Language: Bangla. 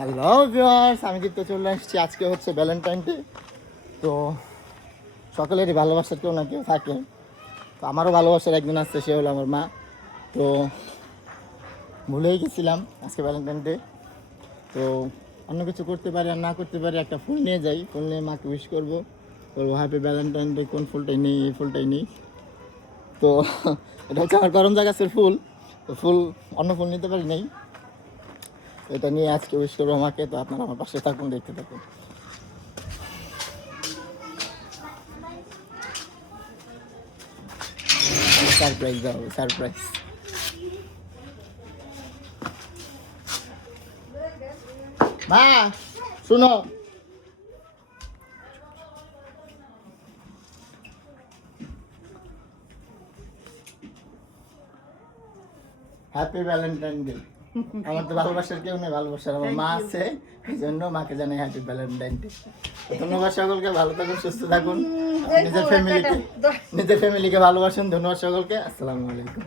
হ্যালো ভিউয়ার্স, আমি কিন্তু চলে আসছি। আজকে হচ্ছে ভ্যালেন্টাইন ডে। তো সকলেরই ভালোবাসার কেউ না কেউ থাকে। তো আমারও ভালোবাসার একজন আসছে, সে হলো আমার মা। তো ভুলেই গেছিলাম আজকে ভ্যালেন্টাইন ডে। তো অন্য কিছু করতে পারি আর না করতে পারি, একটা ফুল নিয়ে যাই, ফুল নিয়ে মাকে উইশ করবো, বলবো হ্যাপি ভ্যালেন্টাইন ডে, কোন ফুলটাই নেই, এই ফুলটাই নেই। তো এটা হচ্ছে আমার গরম গাছের ফুল। তো ফুল অন্য ফুল নিতে পারি নেই, এটা নিয়ে আজকে উইশ করবো আমাকে। তো আপনারা আমার পাশে থাকুন, দেখতে থাকুন। সারপ্রাইজ দেওয়া হবে, সারপ্রাইজ। মা শুনো, হ্যাপি ভ্যালেন্টাইন ডে। আমার তো ভালোবাসার কেউ নেই, ভালোবাসার আমার মা আছে, এই জন্য মাকে জানাই হ্যাপি ভ্যালেন্টাইন ডে। ধন্যবাদ সকলকে, ভালো থাকুন, সুস্থ থাকুন, নিজের ফ্যামিলিকে ভালোবাসুন। ধন্যবাদ সকলকে, আসসালামু আলাইকুম।